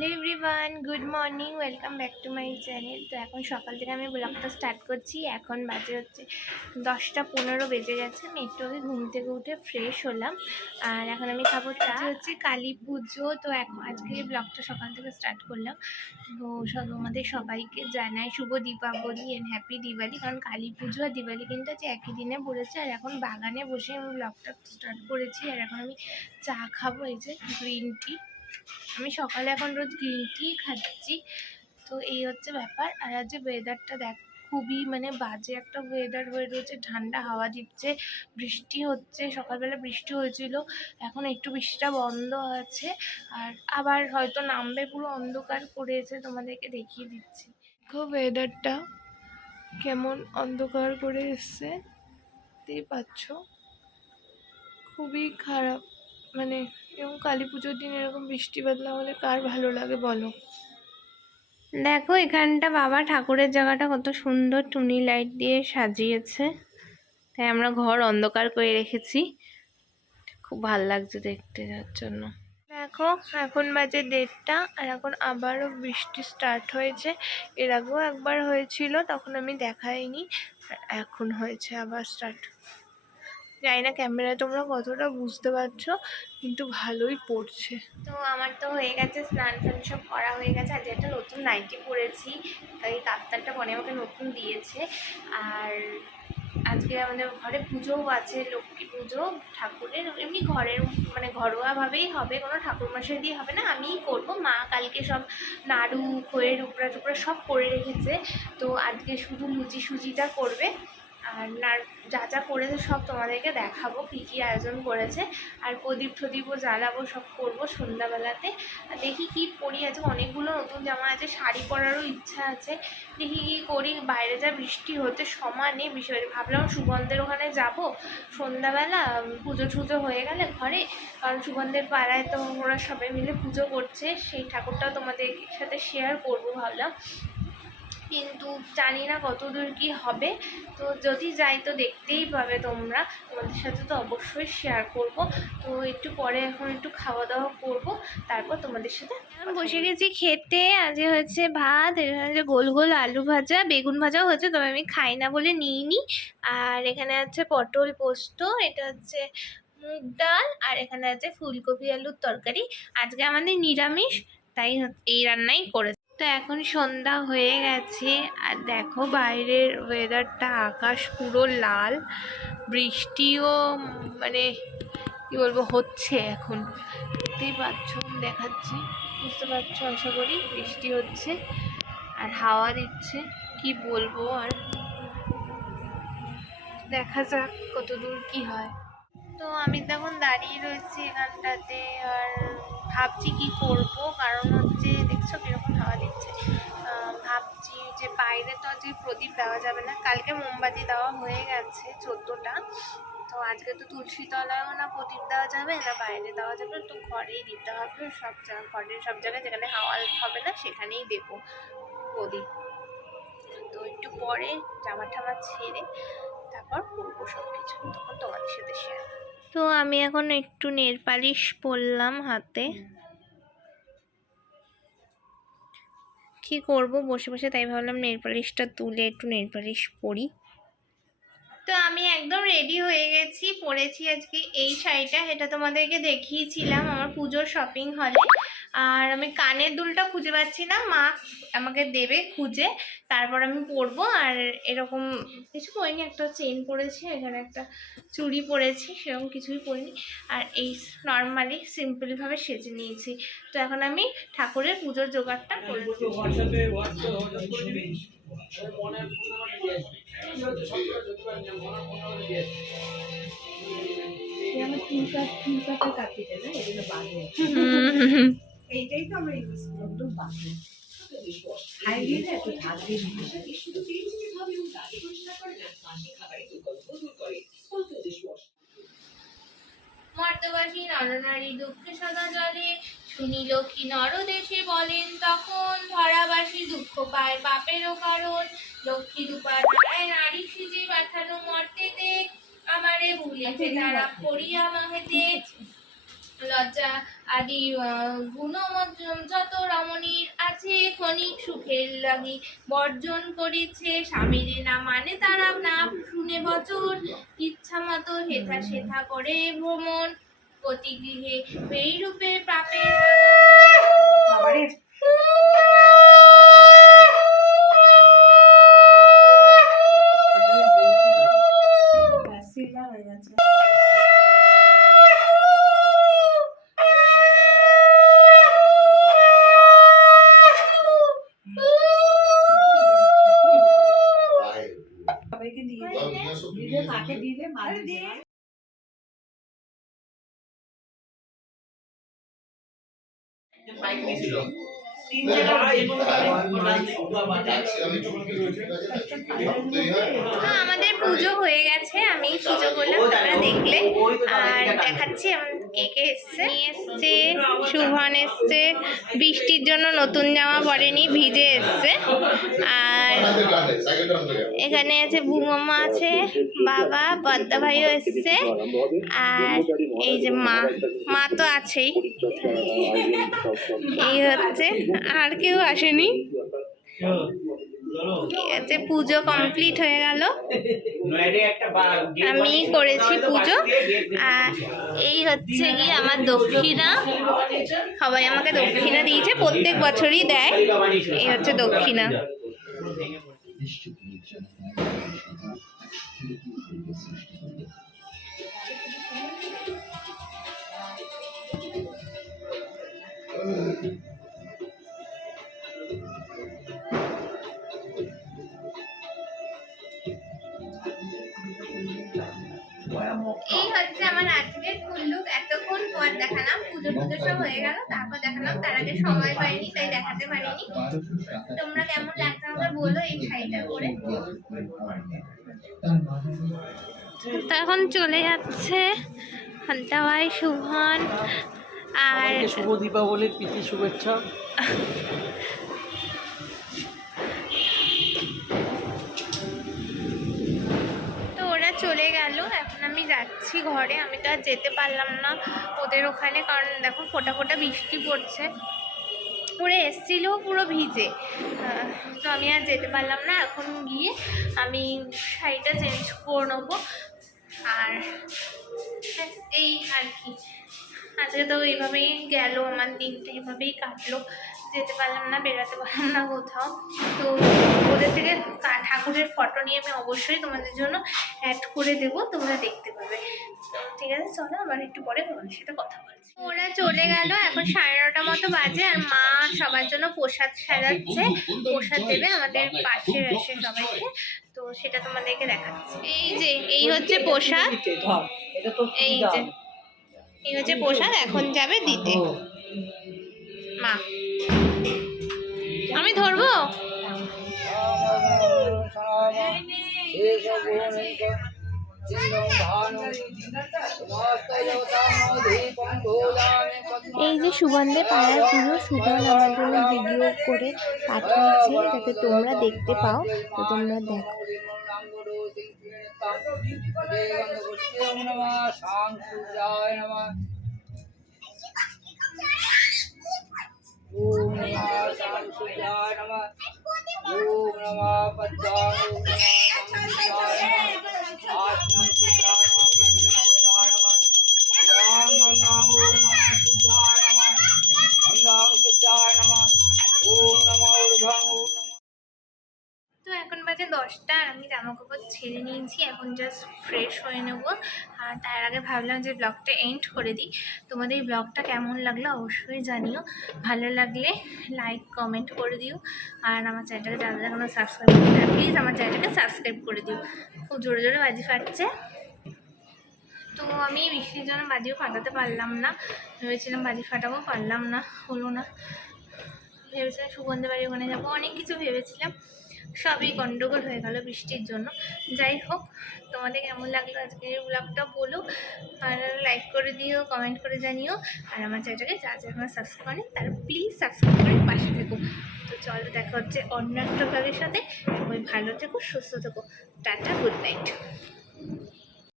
Hello everyone, good morning, welcome back to my channel. তো এখন সকাল থেকে আমি ব্লগটা স্টার্ট করছি। এখন বাজে হচ্ছে 10টা 15 বেজে গেছে। আমি একটু আগে ঘুম থেকে উঠে ফ্রেশ হলাম। আর এখন আমি খাবো চা। হচ্ছে কালী পুজো, তো এখন আজকে ব্লগটা সকাল থেকে স্টার্ট করলাম। তো আমাদের সবাইকে জানাই শুভ দীপাবলি অ্যান্ড হ্যাপি দিওয়ালি। কারণ কালী পুজো আর দিওয়ালি কিন্তু আজ একই দিনে পড়েছে। আর এখন বাগানে বসে আমি ব্লগটা স্টার্ট করেছি। আর এখন আমি চা খাবো, এই যে গ্রিন টি। আমি সকালে এখন রোজ গ্রিন টি খাচ্ছি। তো এই হচ্ছে ব্যাপার। আর আজ যে ওয়েদারটা দেখ, খুবই বাজে একটা ওয়েদার হয়ে রয়েছে। ঠান্ডা হাওয়া দিচ্ছে, বৃষ্টি হচ্ছে। সকালবেলা বৃষ্টি হয়েছিল, এখন একটু বৃষ্টিটা বন্ধ আছে। আর আবার হয়তো নামবে, পুরো অন্ধকার করেছে। তোমাদেরকে দেখিয়ে দিচ্ছি, খুব ওয়েদারটা কেমন অন্ধকার করে এসছে, দেখতেই পাচ্ছ। খুবই খারাপ। এরকম কালী পুজোর দিন এরকম বৃষ্টি বাদলা হলে কার ভালো লাগে বলো। দেখো এখানটা বাবা ঠাকুরের জায়গাটা কত সুন্দর টুনি লাইট দিয়ে সাজিয়েছে। তাই আমরা ঘর অন্ধকার করে রেখেছি, খুব ভাল লাগছে দেখতে যার জন্য। দেখো এখন বাজে 1:30, আর এখন আবারও বৃষ্টি স্টার্ট হয়েছে। এর আগেও একবার হয়েছিল, তখন আমি দেখাইনি। এখন হয়েছে আবার স্টার্ট। জানি না ক্যামেরায় তোমরা কতটা বুঝতে পারছো, কিন্তু ভালোই পড়ছে। তো আমার তো হয়ে গেছে, স্নান টান সব করা হয়ে গেছে। আজ একটা নতুন নাইটি পরেছি, তাই কাপ্তানটা পরে আমাকে নতুন দিয়েছে। আর আজকে আমাদের ঘরে পুজোও আছে, লক্ষ্মী পুজো ঠাকুরের। এমনি ঘরের ঘরোয়াভাবেই হবে, কোনো ঠাকুরমশাই দিয়ে হবে না, আমিই করবো। মা কালকে সব নাড়ু খইয়ের উপরা টুকরা সব করে রেখেছে। তো আজকে শুধু লুচি সুজিটা করবে। আর যা যা করেছে সব তোমাদেরকে দেখাবো, কী কী আয়োজন করেছে। আর প্রদীপ টদীপও জ্বালাবো, সব করবো সন্ধ্যাবেলাতে। আর দেখি কি পরি, আছে অনেকগুলো নতুন জামা আছে, শাড়ি পরারও ইচ্ছা আছে। দেখি কী করি। বাইরে যা বৃষ্টি হতে সমানে বিষয়, ভাবলাম সুগন্ধের ওখানে যাব সন্ধ্যাবেলা, পুজো টুজো হয়ে গেলে ঘরে। কারণ সুগন্ধের পাড়ায় তো ওরা সবাই মিলে পুজো করছে, সেই ঠাকুরটাও তোমাদের সাথে শেয়ার করবো ভাবলাম। কিন্তু জানি না কতদূর কি হবে। তো যদি যাই তো দেখতেই পাবে তোমরা, তোমাদের সাথে তো অবশ্যই শেয়ার করব। তো একটু পরে এখন একটু খাওয়া দাওয়া করব, তারপর তোমাদের সাথে বসে গেছি খেতে। আজ হয়েছে ভাত, এখানে যে গোল গোল আলু ভাজা, বেগুন ভাজাও হয়েছে, তবে আমি খাই না বলে নিইনি। আর এখানে আছে পটল পোস্ত, এটা হচ্ছে মুগ ডাল, আর এখানে আছে ফুলকপি আলুর তরকারি। আজকে আমাদের নিরামিষ, তাই এই রান্নাই করেছে। তো এখন সন্ধ্যা হয়ে গেছে, আর দেখো বাইরের ওয়েদারটা, আকাশ পুরো লাল, বৃষ্টিও কি বলবো হচ্ছে এখন। দেখতেই পাচ্ছ, দেখাচ্ছি, বুঝতে পারছো আশা করি। বৃষ্টি হচ্ছে আর হাওয়া দিচ্ছে, কি বলবো। আর দেখা যাক কত দূর কি হয়। তো আমি তখন দাঁড়িয়ে রয়েছি এখানটাতে, আর ভাবছি কি করব। কারণ হচ্ছে দেখছো কীরকম হাওয়া দিচ্ছে। ভাবছি যে বাইরে তো আজকে প্রদীপ দেওয়া যাবে না, কালকে মোমবাতি দেওয়া হয়ে গেছে 14টা। তো আজকে তো তুলসী তলায়ও না প্রদীপ দেওয়া যাবে না, বাইরে দেওয়া যাবে, তো ঘরেই দিতে হবে। ঘরের সব জায়গায় যেখানে হাওয়া হবে না সেখানেই দেবো প্রদীপ। তো একটু পরে জামা টামা ছেড়ে তারপর করবো সব কিছু, তখন তোমাদের সাথে শেয়ার। তো আমি এখন একটু নেল পালিশ পরলাম হাতে। কি করব বসে বসে, তাই ভাবলাম নেল পালিশটা তুলে একটু নেল পালিশ পরি। তো আমি একদম রেডি হয়ে গেছি, পরেছি আজকে এই শাড়িটা, এটা তোমাদেরকে দেখিয়েছিলাম আমার পুজোর শপিং হলে। আর আমি কানের দুলটা খুঁজে পাচ্ছি না, মা আমাকে দেবে খুঁজে, তারপর আমি পরবো। আর এরকম কিছু পরিনি, একটা চেন পরেছি, এখানে একটা চুড়ি পরেছি, সেরকম কিছুই পরিনি। আর এই নর্মালি সিম্পলভাবে সেজে নিয়েছি। তো এখন আমি ঠাকুরের পুজোর জোগাড়টা করবো। এইটাই তো আমরা ইউজ করবো, বাকি হাইব্রিড এত ধার দিয়ে মর্তবাসী নরনারী দুঃখে সদা জলে, শুনিল কি নরদেশে বলেন তখন, ধরাবাসী দুঃখ পায় পাপেরও কারণ, লক্ষ্মী রূপা ধারায় নারী সিজে পাঠানো মর্তেতে, আমারে ভুলেছে তারা পড়িয়া মহেতে, লজ্জা আদি গুণ যত রম রমণীর আছে ক্ষণিক সুখের লাগি, বর্জন করেছে স্বামীর না মানে তারা না শুনে বচন, ইচ্ছা মতো হেথা সেথা করে ভ্রমণ, অতি গৃহে এই রূপে পাপের আমাদের পুজো হয়ে গেছে, আমি পুজো করলাম, তোমরা দেখলে। আর দেখাচ্ছি আমার কে কে এসছে। এসছে শুভন, এসছে বৃষ্টির জন্য নতুন জামা পরেনি, ভিজে এসছে। আর এখানে আছে ভুমা আছে, বাবা, বদ্দা ভাইও এসছে। আর এই যে মা তো আছেই। এই হচ্ছে, আর কেউ আসেনি। ঠিক আছে, পুজো কমপ্লিট হয়ে গেল, আমি করেছি পুজো। আর এই হচ্ছে কি আমার দক্ষিণা, সবাই আমাকে দক্ষিণা দিয়েছে, প্রত্যেক বছরই দেয়। এই হচ্ছে দক্ষিণা। এই হচ্ছে আমার আজকের ফুল লুক। এতক্ষণ পর দেখালাম, পুজো সব হয়ে গেল, তারপর দেখালাম। তার আগে সময় পাইনি, তাই দেখাতে পারিনি। তোমরা কেমন লাগছে আমাকে বলো এই শাড়িটা পরে। তো এখন চলে যাচ্ছে হান্তা ভাই, শুভন। আর শুভ দীপাবলির প্রীতি শুভেচ্ছা। চলে গেল, এখন আমি যাচ্ছি ঘরে। আমি তো আর যেতে পারলাম না ওদের ওখানে, কারণ দেখো ফোঁটা ফোঁটা বৃষ্টি পড়ছে, পরে এসছিল পুরো ভিজে। তো আমি আর যেতে পারলাম না। এখন গিয়ে আমি শাড়িটা চেঞ্জ করে নেবো। আর এই আর কি, আজকে তো এইভাবেই গেল আমার দিনটা, এইভাবেই কাটলো। যেতে পারলাম না, বেরোতে পারলাম না কোথাও। তো ওদের থেকে ঠাকুরের ফটো নিয়ে আমি অবশ্যই তোমাদের জন্য অ্যাড করে দেবো, তোমরা দেখতে পাবে। ঠিক আছে, চলো আবার একটু পরে তোমাদের সাথে কথা বলছি। ওরা চলে গেল, এখন 9:30 মতো বাজে। আর মা সবার জন্য প্রসাদ সাজাচ্ছে, প্রসাদ দেবে আমাদের পাশে এসে সবাইকে। তো সেটা তোমাদেরকে দেখাচ্ছি। এই হচ্ছে প্রসাদ, এই হচ্ছে প্রসাদ, এখন যাবে দিতে মা। আমি ধরবো। এই যে সুগন্ধে পাড়ার পুজো, সুগন আমার জন্য ভিডিও করে পাঠিয়েছে যাতে তোমরা দেখতে পাও। তো তোমরা দেখো। ओम नमः शांताय नमः। ओम नमः पद्माय তো এখন বাজে 10টা, আর আমি জামা কাপড় ছেড়ে নিয়েছি, এখন জাস্ট ফ্রেশ হয়ে নেব। আর তার আগে ভাবলাম যে ব্লগটা এন্ড করে দিই। তোমাদের এই ব্লগটা কেমন লাগলো অবশ্যই জানিও, ভালো লাগলে লাইক কমেন্ট করে দিও। আর আমার চ্যানেলটাকে যারা এখনো সাবস্ক্রাইব করে না, প্লিজ আমার চ্যানেলটাকে সাবস্ক্রাইব করে দিও। খুব জোরে জোরে বাজি ফাটছে। তো আমি বৃষ্টির জন্য বাজিও ফাটাতে পারলাম না, ভেবেছিলাম বাজি ফাটাবো, পারলাম না, হলো না। ভেবেছিলাম সুগন্ধে বাড়ি ওখানে যাবো, অনেক কিছু ভেবেছিলাম, সবই গন্ডগোল হয়ে গেল বৃষ্টির জন্য। যাই হোক, তোমাদের কেমন লাগলো আজকের ব্লগটা বলো, আর লাইক করে দিও, কমেন্ট করে জানিও। আর আমার চ্যানেলটাকে যা যা এখন সাবস্ক্রাইব করেন তারা প্লিজ সাবস্ক্রাইব করে পাশে থেকো। তো চলো, দেখা হচ্ছে অন্য একটা ব্লগের সাথে। সবাই ভালো থেকো, সুস্থ থেকো। Tata, good night.